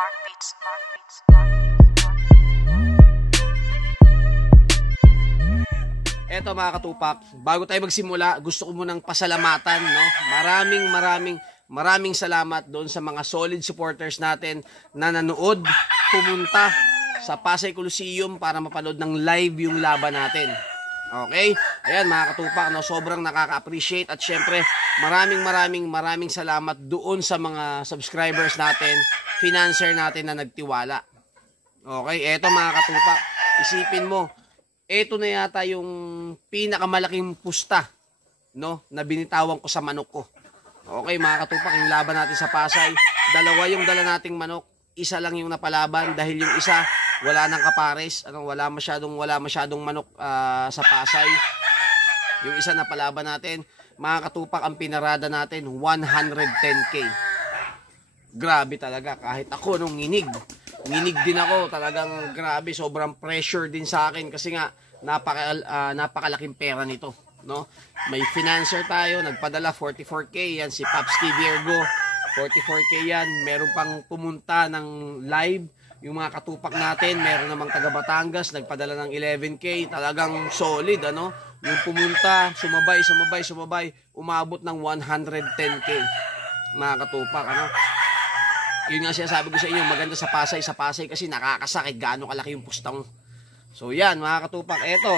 Eto mga katupak, bago tayo magsimula, gusto ko munang pasalamatan, no? Maraming salamat doon sa mga solid supporters natin na nanood, pumunta sa Pasay Coliseum para mapanood ng live yung laban natin. Okay? Ayan mga katupak, no? Sobrang nakaka-appreciate at syempre maraming salamat doon sa mga subscribers natin, financer natin na nagtiwala. Okay? Eto mga katupak, isipin mo, eto na yata yung pinakamalaking pusta, no, na binitawan ko sa manok ko. Okay mga katupak, yung laban natin sa Pasay, dalawa yung dala nating manok, isa lang yung napalaban dahil yung isa wala nang kapares, wala masyadong manok sa Pasay. Yung isa napalaban natin, mga katupak, ang pinarada natin 110K. Grabe talaga, kahit ako nung nginig din ako, talagang grabe, sobrang pressure din sa akin kasi nga napakalaking pera nito, no? May financer tayo, nagpadala 44K, yan si Pops Virgo, 44K yan. Meron pang pumunta ng live, yung mga katupak natin, meron namang taga Batangas, nagpadala ng 11K, talagang solid, ano? Yung pumunta, sumabay, umabot ng 110K, mga katupak, ano? Yun nga sinasabi ko sa inyo, maganda sa Pasay kasi nakakasakit gaano kalaki yung pustang. So yan mga katupak, eto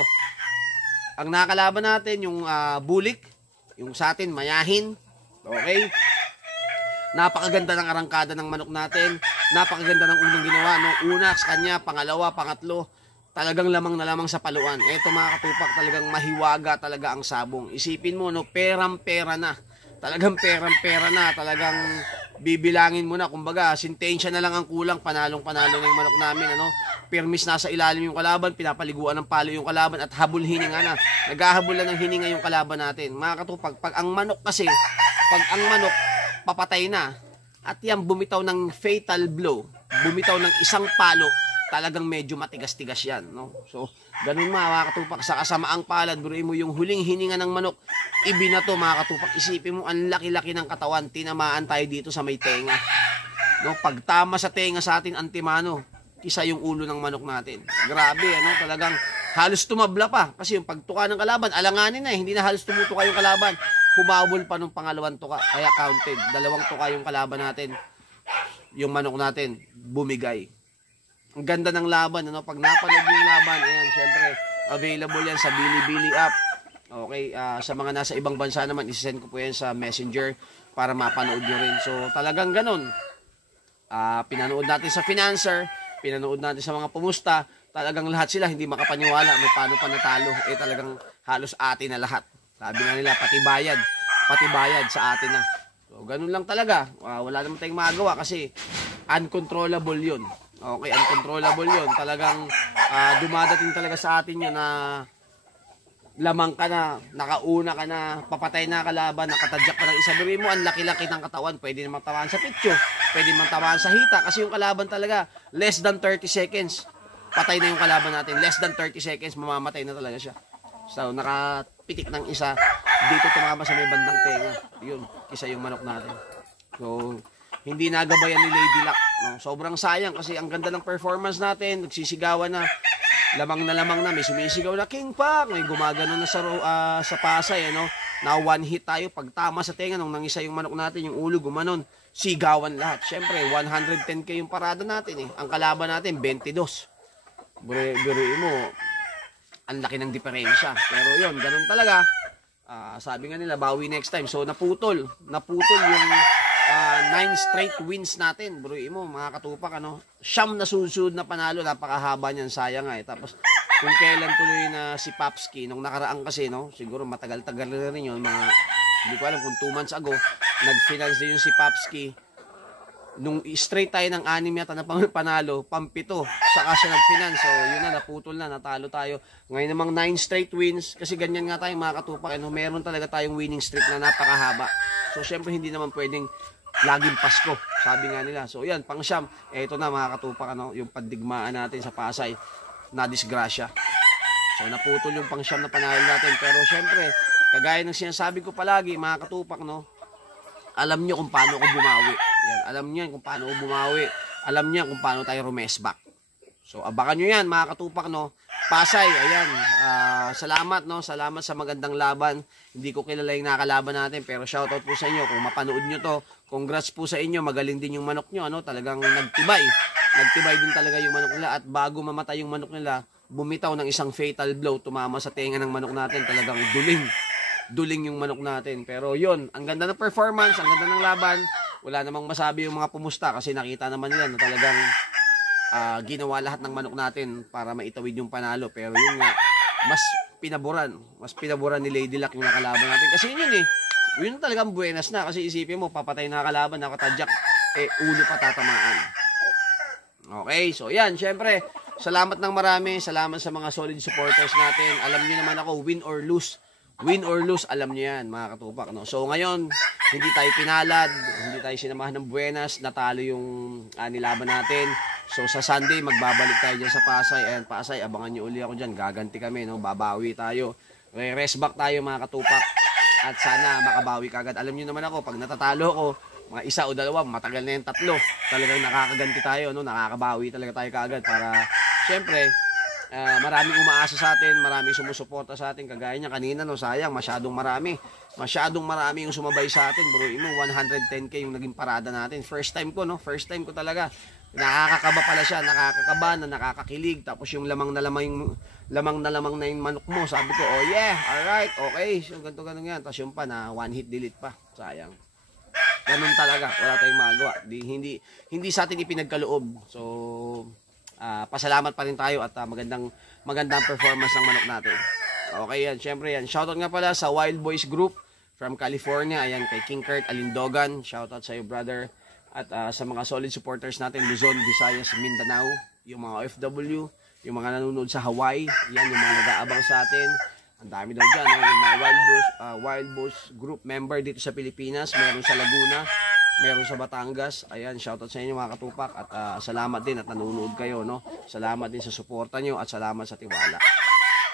ang nakalaban natin yung bulik, yung sa atin mayahin. Okay, napakaganda ng arangkada ng manok natin, napakaganda ng unang ginawa, no? Una sa kanya, pangalawa, pangatlo, talagang lamang na lamang sa paluan. Eto mga katupak, talagang mahiwaga talaga ang sabong. Isipin mo, no, perang-pera na, talagang perang-pera na, talagang bibilangin mo na, kumbaga, sintensya na lang ang kulang, panalong-panalo na yung manok namin, ano? Permis nasa ilalim yung kalaban, pinapaliguan ng palo yung kalaban at habol hininga na. Naghahabulan ng hininga yung kalaban natin. Mga katupag, pag ang manok papatay na at yan bumitaw ng fatal blow, bumitaw ng isang palo, talagang medyo matigas-tigas yan, no? So, ganun mga katupak, sa kasamaang palad, buruin mo yung huling hininga ng manok, ibinato mga katupak, isipin mo, ang laki-laki ng katawan, tinamaan tayo dito sa may tenga, no? Pagtama sa tenga sa atin, antimano, isa yung ulo ng manok natin. Grabe, ano? Talagang halos tumabla pa, kasi yung pagtuka ng kalaban, alanganin na, hindi na halos tumutuka yung kalaban, humabol pa nung pangalawang tuka, kaya counted, dalawang tuka yung kalaban natin, yung manok natin, bumigay. Ang ganda ng laban, ano? Pag napanood yung laban, ayan, syempre, available yan sa Bilibili app. Okay, sa mga nasa ibang bansa naman, isisend ko po yan sa Messenger para mapanood nyo rin. So, talagang ganun. Pinanood natin sa financer, pinanood natin sa mga pumusta, talagang lahat sila hindi makapaniwala, may paano pa natalo. Talagang halos atin na lahat. Sabi nga nila, pati bayad sa atin na. So, ganun lang talaga. Wala naman tayong magagawa kasi uncontrollable yun. Okay, uncontrollable yun. Talagang dumadating talaga sa atin yun na lamang ka na, nakauna ka na, papatay na kalaban, nakatadyak pa ng isa. Gawin mo, ang laki-laki ng katawan. Pwede naman tawaan sa pityo, pwede naman tawaan sa hita. Kasi yung kalaban talaga, less than 30 seconds, patay na yung kalaban natin. Less than 30 seconds, mamamatay na talaga siya. So, nakapitik ng isa, dito tumama sa may bandang tenga. Yun, isa yung manok natin. So, hindi nagabayan ni Lady Luck, no? Sobrang sayang kasi ang ganda ng performance natin, nagsisigawan na, lamang na, may sumisigaw na King Pak, may gumagano na sa Pasay, ano? Na one hit tayo, pagtama sa tenga, nung nangisa yung manok natin, yung ulo gumanon, sigawan lahat. Siyempre, 110K yung parada natin, eh. Ang kalaban natin, 22. Buruin mo, ang laki ng diferensya. Pero yun, ganun talaga. Sabi nga nila, bawi next time. So, naputol yung 9 straight wins natin. Buruin mo, mga katupak, ano? Siyam na susunod na panalo, napakahaba niyan, sayang nga, eh. Tapos, kung kailan tuloy na si Popski, nung nakaraan kasi, no? Siguro matagal-tagal na rin yun, hindi ko alam kung 2 months ago, nag-finals din yung si Popski. Nung straight tayo ng 6 yata na panalo, pampito, saka siya nag-finance. So, yun na, naputol na, natalo tayo. Ngayon namang 9 straight wins, kasi ganyan nga tayo, mga katupak, ano? Meron talaga tayong winning streak na napakahaba. So, syempre, hindi naman pwedeng laging Pasko, sabi nga nila. So, yan, pang-siyam. Eto na, mga katupak, ano, yung pandigmaan natin sa Pasay na disgrasya. So, naputol yung pang-siyam na panalo natin. Pero, syempre, kagaya ng sinasabi ko palagi, mga katupak, no, alam nyo kung paano ako bumawi. Yan, alam nyo kung paano ako bumawi. alam niya kung paano tayo rumesbak. So, abangan nyo yan, mga katupak, no? Pasay, ayan. Salamat, no? Salamat sa magandang laban. Hindi ko kilala yung nakalaban natin, pero shoutout po sa inyo. Kung mapanood nyo to, congrats po sa inyo. Magaling din yung manok nyo, ano? Talagang nagtibay. Nagtibay din talaga yung manok nila. At bago mamatay yung manok nila, bumitaw ng isang fatal blow. Tumama sa tenga ng manok natin. Talagang duling yung manok natin. Pero yun, ang ganda ng performance, ang ganda ng laban. Wala namang masabi yung mga pumusta kasi nakita naman nila na talagang ginawa lahat ng manok natin para maitawid yung panalo. Pero yun nga, mas pinaboran ni Lady Luck yung nakalaban natin. Kasi yun yun talagang buenas na. Kasi isipin mo, papatay na kalaban, nakatadyak, ulo pa tatamaan. Okay, so yan, syempre, salamat ng marami, salamat sa mga solid supporters natin. Alam niyo naman ako, win or lose, alam niyo yan, mga katupak, no? So ngayon, hindi tayo pinalad, hindi tayo sinamahan ng buenas, natalo yung nilaban natin. So sa Sunday, magbabalik tayo dyan sa Pasay. Ayan, Pasay, abangan nyo uli ako dyan. Gaganti kami, no? Babawi tayo. Rest back tayo, mga katupak. At sana makabawi kagad. Alam nyo naman ako, pag natatalo ako, mga isa o dalawa, matagal na yung tatlo. Talagang nakakaganti tayo, no? Nakakabawi talaga tayo kagad para, syempre, maraming umaasa sa atin, maraming sumusuporta sa atin. Kagaya niya kanina, no? Sayang, masyadong marami yung sumabay sa atin. Bro, 110k yung naging parada natin. First time ko, no? First time ko talaga. Nakakakaba pala siya, nakakakaba na nakakakilig. Tapos yung lamang na yung manok mo. Sabi ko, oh yeah, alright, okay. So ganito yan. Tapos yung pa na one hit delete pa. Sayang. Ganun talaga, wala tayong magawa. Hindi sa atin ipinagkaloob. So pasalamat pa rin tayo at magandang performance ng manok natin. Okay yan, syempre yan. Shoutout nga pala sa Wild Boys Group from California. Ayan, kay King Kurt Alindogan. Shoutout sa iyo, brother. At sa mga solid supporters natin, Luzon, Visayas, Mindanao, yung mga OFW, yung mga nanonood sa Hawaii, yan yung mga nag-aabang sa atin. Ang dami daw dyan, yung mga Wild Boys Group member dito sa Pilipinas, meron sa Laguna, meron sa Batangas. Ayan, shoutout sa inyo, mga katupak, at salamat din at nanonood kayo, no? Salamat din sa suporta nyo at salamat sa tiwala.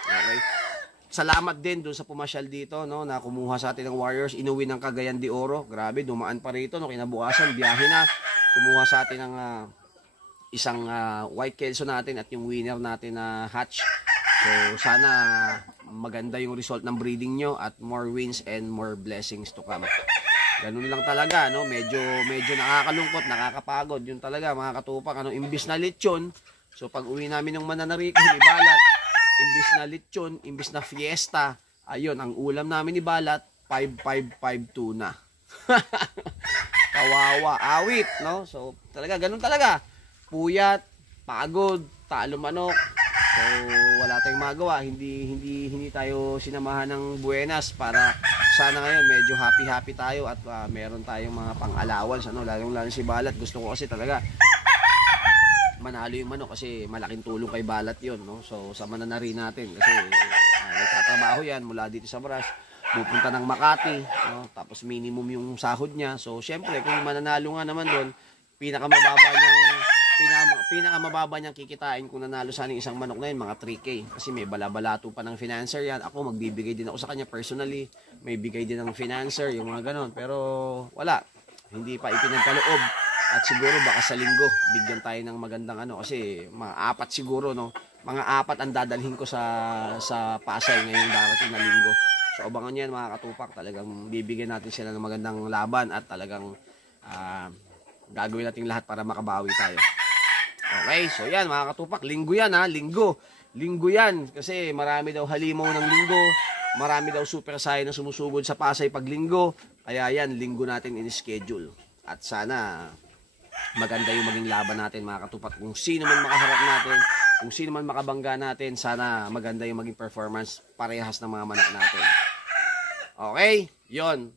Okay? Salamat din doon sa pumasyal dito, no, na kumuha sa atin ng Warriors, inuwi ng Cagayan de Oro. Grabe, dumaan pa rito, no, kinabukasan, biyahe na. Kumuha sa atin ng isang white kelso natin at yung winner natin na hatch. So, sana maganda yung result ng breeding nyo at more wins and more blessings to come. Ganun lang talaga, no, medyo nakakalungkot, nakakapagod. Yun talaga, mga katupak, ano, imbis na lechon. So, pag uwi namin ng Mananariko, ni Balat, imbis na lechon, imbis na fiesta, ayun, ang ulam namin ni Balat, 5,552 tuna. Kawawa, awit, no? So, talaga, ganun talaga. Puyat, pagod, talo manok. So, wala tayong magawa. Hindi tayo sinamahan ng buenas para sana ngayon medyo happy tayo at meron tayong mga pang-allowance, ano, lalong si Balat. Gusto ko kasi talaga manalo yung manok kasi malaking tulong kay Balat yon, no? So sama na rin natin kasi nagtatrabaho yan mula dito sa Brass, pupunta ng Makati, no? Tapos minimum yung sahod niya. So syempre kung mananalo nga naman doon, pinakamababa niyang kikitain kung nanalo sana yung isang manok na yun, mga 3K. Kasi may balabalato pa ng financer yan. Ako magbibigay din ako sa kanya personally, may bigay din ng financer, yung mga ganon. Pero wala, hindi pa ipinagkaloob. At siguro baka sa linggo bigyan tayo ng magandang ano, kasi mga 4 siguro, no, mga 4 ang dadalhin ko sa Pasay ngayong darating na linggo. So abangan niyo yan, mga katupak, talagang bibigyan natin sila ng magandang laban at talagang gagawin natin lahat para makabawi tayo. Okay, so yan, mga katupak, linggo yan, ha, linggo yan, kasi marami daw halimaw ng linggo, marami daw super saiyan na sumusugod sa Pasay pag linggo, kaya yan, linggo natin in-schedule. At sana maganda yung maging laban natin, mga katupak. Kung sino man makaharap natin, kung sino man makabangga natin, sana maganda yung maging performance parehas ng mga manok natin. Okay, yon.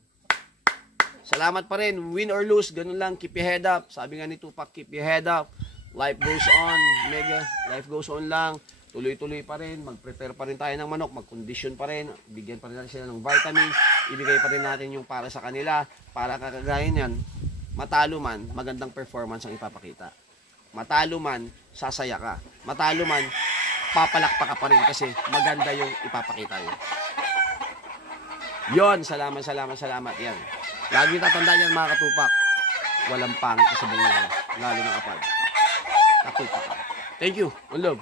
Salamat pa rin, win or lose, ganun lang, keep your head up. Sabi nga ni Tupac, keep your head up. Life goes on, mega, life goes on lang. Tuloy-tuloy pa rin, mag-prepare pa rin tayo ng manok, mag-condition pa rin, bigyan pa rin natin sila ng vitamins, ibigay pa rin natin yung para sa kanila, para kakagaya yan. Matalo man, magandang performance ang ipapakita. Matalo man, sasaya ka. Matalo man, papalakpak ka pa rin kasi maganda yung ipapakita nyo. Yon, salamat yan. Lagi tatandaan yan, mga katupak. walang pangit sa bungero, lalo ng apal. Natutupak. Thank you. One love.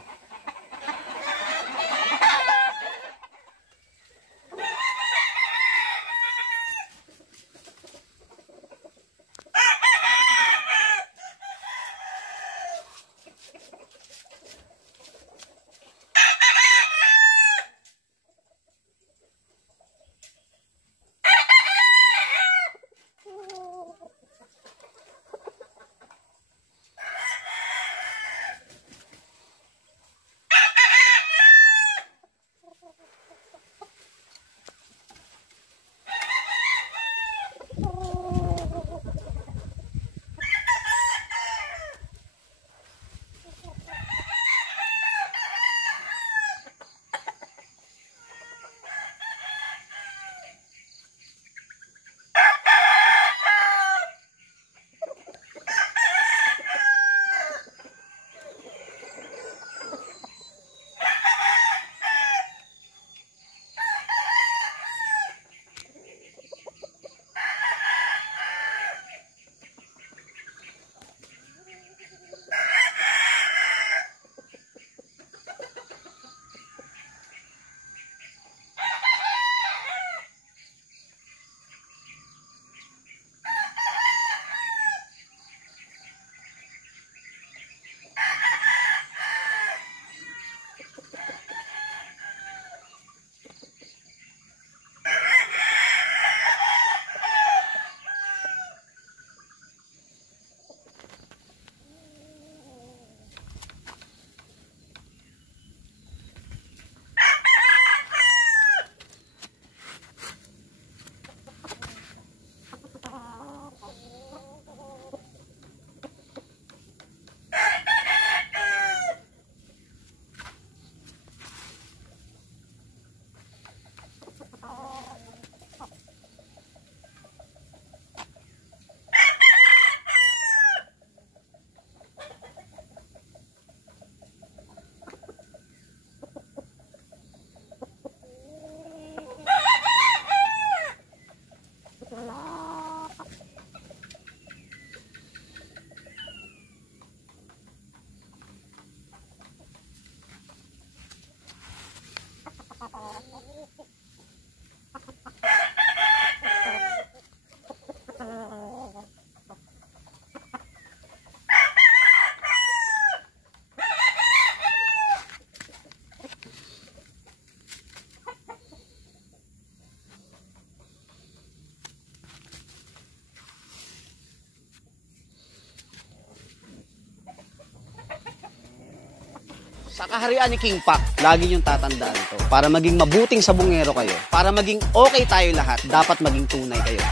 Sa kaharian ni King Pac, lagi niyong tatandaan to. Para maging mabuting sabungero kayo, para maging okay tayo lahat, dapat maging tunay kayo.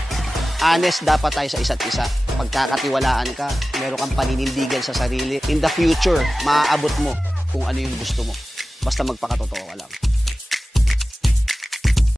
Honest dapat tayo sa isa't isa. Pagkakatiwalaan ka, meron kang paninindigan sa sarili. In the future, maaabot mo kung ano yung gusto mo. Basta magpakatotoo ka lang.